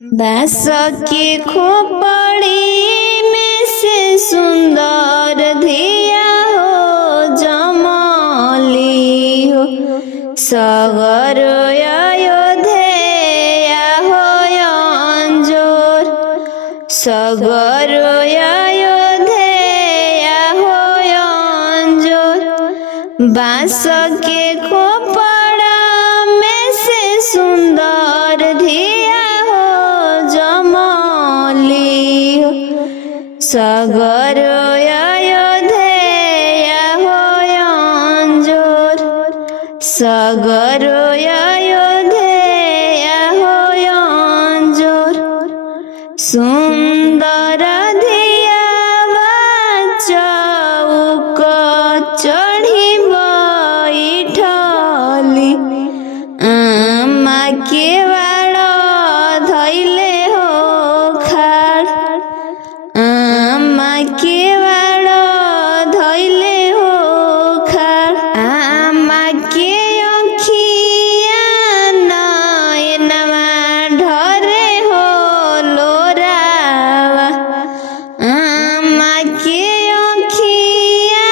बांस के खोपड़ी में से सुंदर धिया हो जमली हो सगर अयोध्या हो अंजोर सगर अयोध्या हो अंजोर बांस के खोपड़ा में से सुंदर धिया हो जमली हो सगर अयोध्या हो अंजोर सगर अयोध्या हो अंजोर सुंदर धियावा चौक चढ़ी बैठली आमा के बाड़ धैले हो खाड़ आमा के बाड़ धैले हो खाड़ आमा के अखिया नयनवा ढरे हो लोरावा आमा के अखिया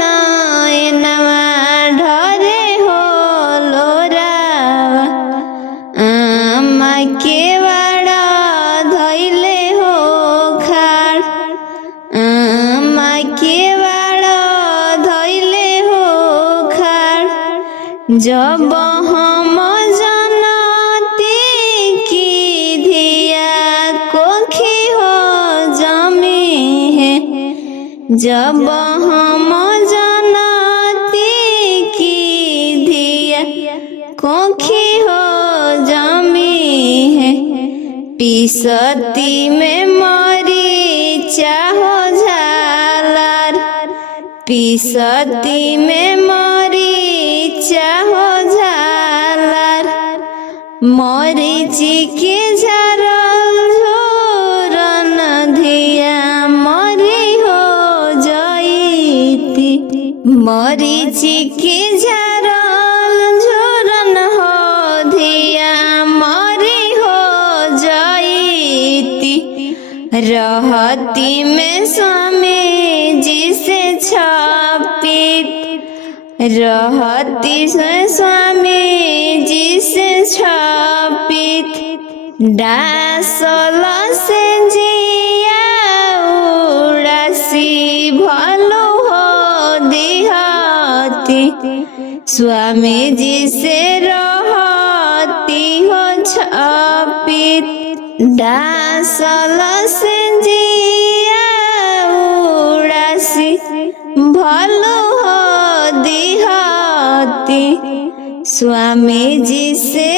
नयनवा ढरे हो लोरावा आमा के बाड़ धैले हो खाड़ आमा के बाड़ धैले हो खाड़ जब हम जनती की धिया कोखी हो जमी है जब हम जनती की धिया कोखी हो जमी है पिसती में मरीचा हो झालर पिसती में मरीचा हो झालर मरीची के झरल झोरन धिया मरी हो जईती मरीची के झरल झोरन हो धिया मरी हो जईती रहती में स्वामी जी से छपित रहती से स्वामी जी से छपित डासल से जिया उड़ासी भलो हो दिहती स्वामी जी से रहती हो छपित डासल से जिया उड़ासी भलो हो दिहती स्वामी जी से